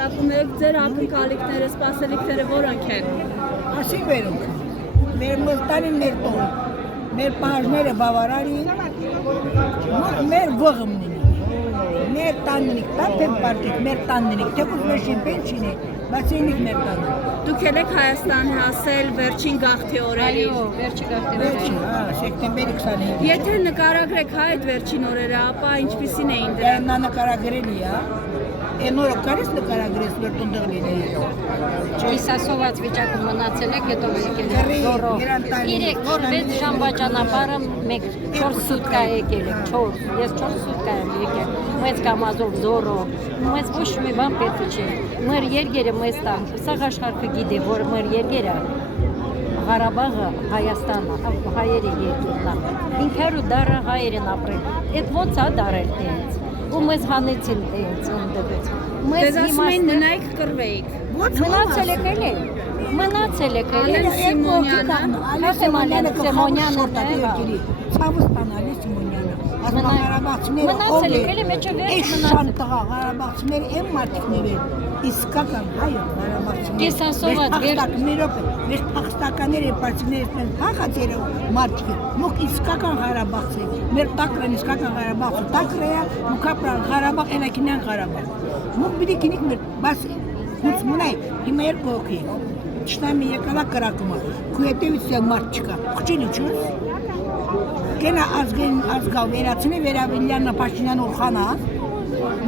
Rapumեք ձեր ակնկալիքները, սպասելիքները որոնք են։ Ասի վերոնք։ Մեր մտանին մեր տոն։ Մեր պահանջները բավարար են։ Մեր ողմն են։ Մեր տաննիկ, տապեն պարտիկ, մեր տաննիկ, թեկուզ մեր շիմպենչին է, բայց ինիք մեր տանը։ Դուք եք Հայաստան հասել վերջին գաղթի օրերին։ Վերջի գաղթի օրերին։ Վերջին, սեպտեմբերի 25։ Եթե նկարագրեք հայ այդ վերջին օրերը, ապա ինչպիսին էին դրանք։ Նա նկարագրելի է։ Այն օրը կարես նկարագրես վերտուն դղլին է։ Կիսասոված վիճակում մնացել եք, հետո եկել եք զորով։ 3-4 ժամվա ճանապարհը 4 սուտկա եկել եք, 4, ես 4 սուտկա եմ եկել, մեծ կամազով զորով, մեզ ոչ մի բան պետք չէ, մեր երգերը մեզ տան, սաղ աշխարհը գիտի, որ մեր երգերը Ղարաբաղը, Հայաստանը, հայերի երկիրն է, 500 դարը հայերն ապրել, այդ ոնց է դարել տենց, ու մեզ հանեցին տենց ընդդվեց, Դեզ ասում են ննայք կռվեիք։ մնացել եք էլի, մնացել եք էլի, Սիմոնյանը ցավը ստանալի Սիմոնյանը։ մնացել եք էլի, մեջը վերջ մնացել։ Շան տղա Ղարաբաղցիները այն մարդիկներ են, իսկական հայ Ղարաբաղցիներ։ Կեսասոված Մեր փախստականները պարտիզները են փախած երው մարդիկ, մոք իսկական Ղարաբաղցի, մեր տակրան իսկական Ղարաբաղցի, տակրեա, մուքապրան Ղարաբաղ, էլակինյան Ղարաբաղ։ Մոք բիդի կինիկ մեր, բաս հուց մունայ, հիմա երկու հոգի, չնայմի եկալա կրակումա, քու հետևից յալ մարդ չկա, խուչին իչուս, կենա ազգավ վերացինի վերավիլյաննա Պաշինյան ուրխանա,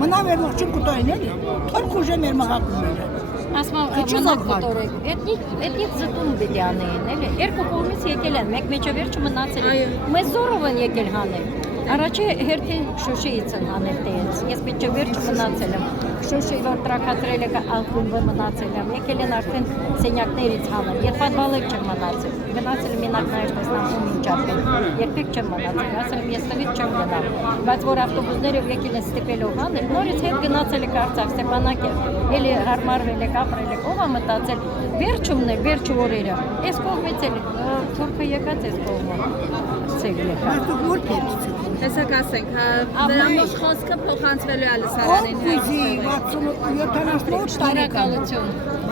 մնա վերնող չին կուտորին էլի, թորք ուժե մեր մղակումները։ Ասма մնաք կտորեք, էդնից զտում բիդի անեին, էլի, երկու կողմից եկել են, մեկ մեջը վերջը մնացել են, մեզ զորով են եկել հանել, առաջի հերթին Շուշիից են հանել տենց, ես մեջը վերջը մնացել եմ, Շուշի որ տրակացրել եք ալխումբը մնացել եմ, եկել են արդեն սենյակներից հանել, երբ պատվալեք չեմ մնացել, գնացել եմ մենակնայր տեսնամ ու մինչ ապել, երբեք չեմ մնացել, ասել եմ ես տվից չեմ գնալ, բայց որ ավտոբուսները եկել են ստիպելով հանել, նորից հետ գնացել եք Արցախ, Ստեփանակերտ, էլի հարմարվել եք, ապրել եք, ով է մտածել, վերջումն է, վերջ օրերը, այս կողմից էլ թուրքը եկած այս կողմը, ցեգել եք։ Մարդուկ որ կերից Տեսակ ասենք, դրանով խոսքը փոխանցվելու է լսարանին։ 70 տարեկան։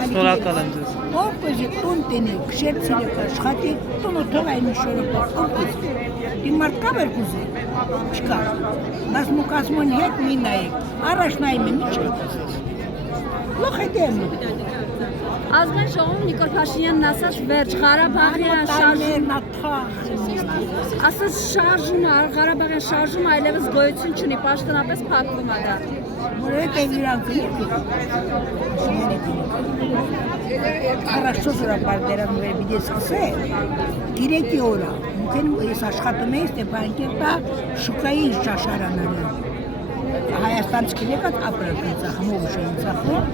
Շնորհակալ եմ ձեզ։ Որպեսզի տուն տենի, քշեցիլը աշխատի, տունը թողայ մի շորոպա, որպեսզի։ Իմ մարդ կա վեր կուզի, չկա։ Բայց մուկասմոն հետ մի նայեք, առաջ նայում եմ, ինչ եք ասես։ Լոխ հետ եմ։ Ազգային ժողովում Նիկոլ Փաշինյանն ասաց վերջ Ղարաբաղյան շարժում, ասաց շարժումը, Ղարաբաղյան շարժումը այլևս գոյություն չունի, պաշտոնապես փակվում է դա։ Որ հետ է իրանք Хорошо զորապարտերան վեր պիտի սկսել, գիրեկի օրա, մուքեն ես աշխատում էի Ստեփանակերտա շուկայի շաշարանանը, Հայաստան չկնեկած ապրակն ծախմով ուշային ծախում,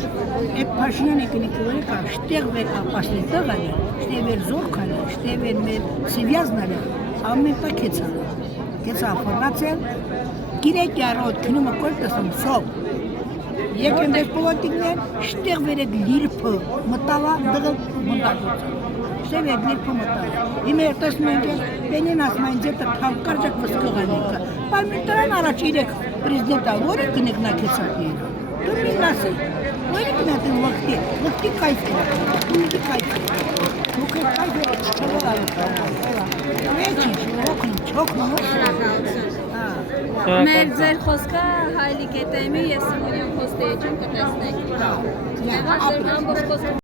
այդ Փաշինյան եկնիկի որ եկա, շտեղ վեր ապաշնի տղալը, շտեղ վեր զորքալը, շտեղ վեր մեր սիվյազնալը, ամեն տա կեցա ապորնացել, գիրեկի առոտ կնումը կոլտասում սով, Եկեն դες պոլոտիկներ, շտեղ վեր էդ լիրպը մտավա դղը մնդագործը, շտեղ վեր լիրպը մտավա, իմ երտասում ենք ես, բենին ասում այն ձետը թավկարժակ վսկղան եկա, պարմիր տրան առաջ իրեք պրեզդենտա, որ է կնեք նաքեցակ իրը, դու մին ասել, որ է կնատին վղտի կայվ է, վղտի կայվ է, վղտի կայվ է, չոքնում, Մեր ձեր խոսքը Հայլիկ Էտեմի և Սիմոնյան Խոստեյջում կտեսնեք։ Ձեր ամբողջ խոսքը